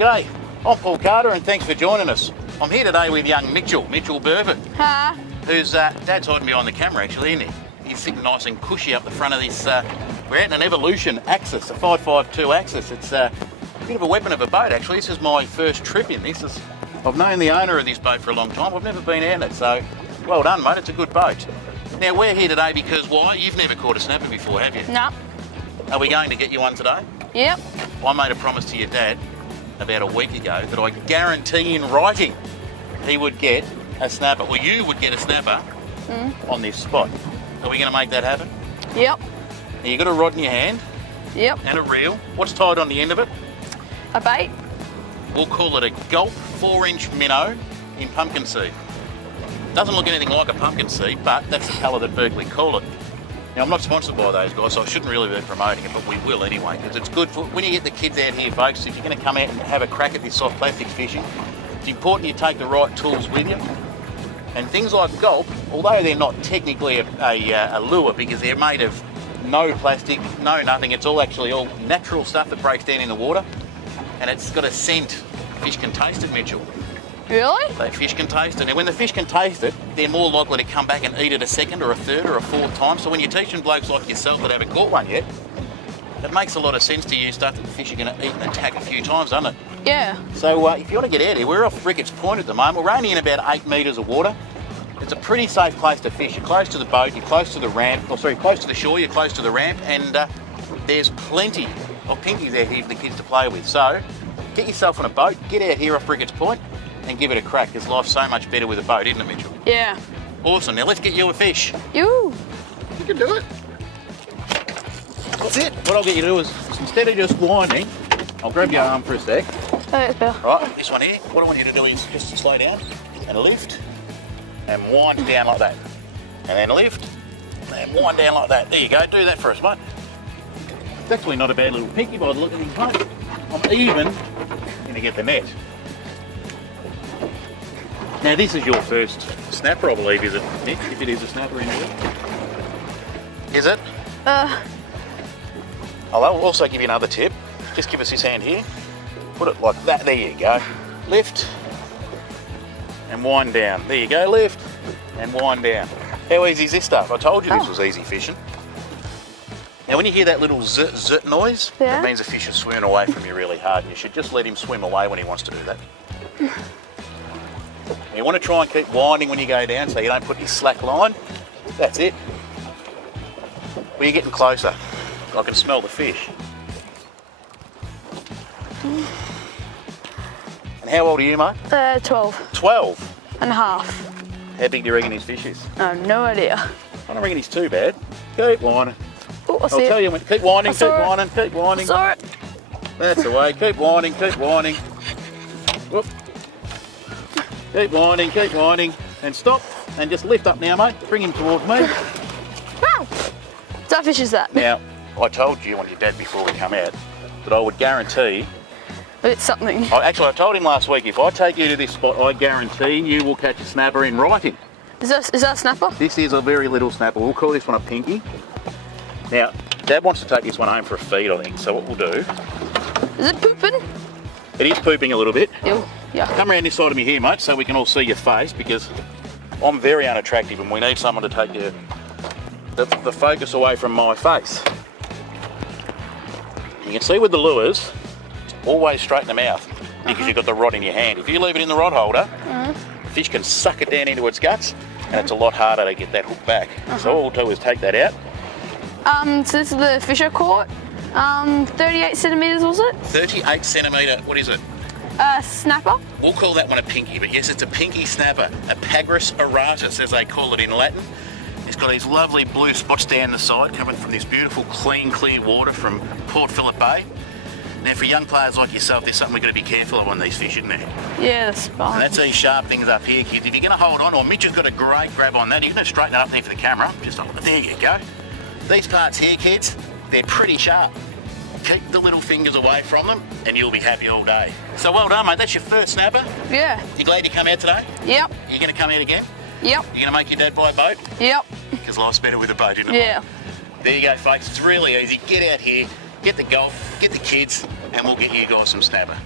G'day, I'm Paul Carter and thanks for joining us. I'm here today with young Mitchell Burford, whose dad's hiding behind the camera actually, isn't he? He's sitting nice and cushy up the front of this, we're out in an Evolution Axis, a 552 Axis. It's a bit of a weapon of a boat actually. This is my first trip in this. I've known the owner of this boat for a long time. I've never been out in it, so well done mate, it's a good boat. Now we're here today because why? You've never caught a snapper before, have you? No. Are we going to get you one today? Yep. I made a promise to your dad about a week ago that I guarantee in writing he would get a snapper, or you would get a snapper on this spot. Are we going to make that happen? Yep. Now you've got a rod in your hand. Yep. And a reel. What's tied on the end of it? A bait. We'll call it a Gulp 4-inch minnow in pumpkin seed. Doesn't look anything like a pumpkin seed, but that's the colour that Berkeley call it. Now, I'm not sponsored by those guys, so I shouldn't really be promoting it, but we will anyway, because it's good for when you get the kids out here, folks. If you're going to come out and have a crack at this soft plastics fishing, it's important you take the right tools with you. And things like Gulp, although they're not technically a lure because they're made of no plastic, no nothing, it's all actually all natural stuff that breaks down in the water, and it's got a scent. Fish can taste it, Mitchell. Really? Fish can taste it. And when the fish can taste it, they're more likely to come back and eat it a second or a third or a fourth time. So when you're teaching blokes like yourself that haven't caught one yet, it makes a lot of sense to use stuff that the fish are going to eat and attack a few times, doesn't it? Yeah. So if you want to get out here, we're off Brickett's Point at the moment. We're only in about 8 metres of water. It's a pretty safe place to fish. You're close to the boat, you're close to the ramp, close to the shore, you're close to the ramp, and there's plenty of pinkies out here for the kids to play with. So get yourself on a boat, get out here off Brickett's Point, and give it a crack, because life's so much better with a boat, isn't it, Mitchell? Yeah. Awesome. Now let's get you a fish. You can do it. That's it. What I'll get you to do is, instead of just winding, I'll grab your arm for a sec. Thanks, Bill. Right, this one here, what I want you to do is just slow down and lift and wind down like that. And then lift and wind down like that. There you go. Do that for us, mate. It's actually not a bad little pinky by the look of things, mate. I'm even going to get the net. Now this is your first snapper, I believe, is it, Nick? If it is a snapper in here. Is it? I'll also give you another tip. Just give us this hand here. Put it like that. There you go. Lift and wind down. There you go. Lift and wind down. How easy is this stuff? I told you this was easy fishing. Now when you hear that little zit zit noise, that means the fish is swimming away from you really hard. You should just let him swim away when he wants to do that. You want to try and keep winding when you go down so you don't put this slack line. That's it. Well, you're getting closer. I can smell the fish. And how old are you, mate? 12. 12? And a half. How big do you reckon his fish is? I have no idea. I don't reckon he's too bad. Keep winding. Oh, I'll tell you when. Keep winding, keep winding, keep winding. I saw it. That's the way. Keep winding, keep winding. Whoop. Keep winding, and stop, and just lift up now, mate. Bring him towards me. Wow. What fish is that? Now, I told you, your dad, before we come out, that I would guarantee... It's something. I told him last week, if I take you to this spot, I guarantee you will catch a snapper in writing. Is that a snapper? This is a very little snapper. We'll call this one a pinky. Now, Dad wants to take this one home for a feed, I think, so what we'll do... Is it pooping? It is pooping a little bit. Ew. Yeah. Come around this side of me here, mate, so we can all see your face, because I'm very unattractive and we need someone to take the focus away from my face. You can see with the lures, always straighten the mouth, because you've got the rod in your hand. If you leave it in the rod holder, the fish can suck it down into its guts, and it's a lot harder to get that hook back. So all we'll do is take that out. So this is the fish I caught. 38 centimetres, was it? 38 centimetre, what is it? Snapper. We'll call that one a pinky, but yes, it's a pinky snapper. A Pagris auratus, as they call it in Latin. It's got these lovely blue spots down the side, coming from this beautiful, clean, clear water from Port Phillip Bay. Now, for young players like yourself, there's something we've got to be careful of on these fish, isn't there? Yeah, that's fine. And that's these sharp things up here, kids. If you're going to hold on, or Mitch has got a great grab on that, you're going to straighten it up there for the camera. Just hold it. There you go. These parts here, kids, they're pretty sharp. Keep the little fingers away from them and you'll be happy all day. So well done, mate. That's your first snapper. Yeah. You glad you come out today? Yep. You're going to come out again? Yep. You're going to make your dad buy a boat? Yep. Because life's better with a boat, isn't it? Yeah. There you go, folks. It's really easy. Get out here, get the golf, get the kids, and we'll get you guys some snapper.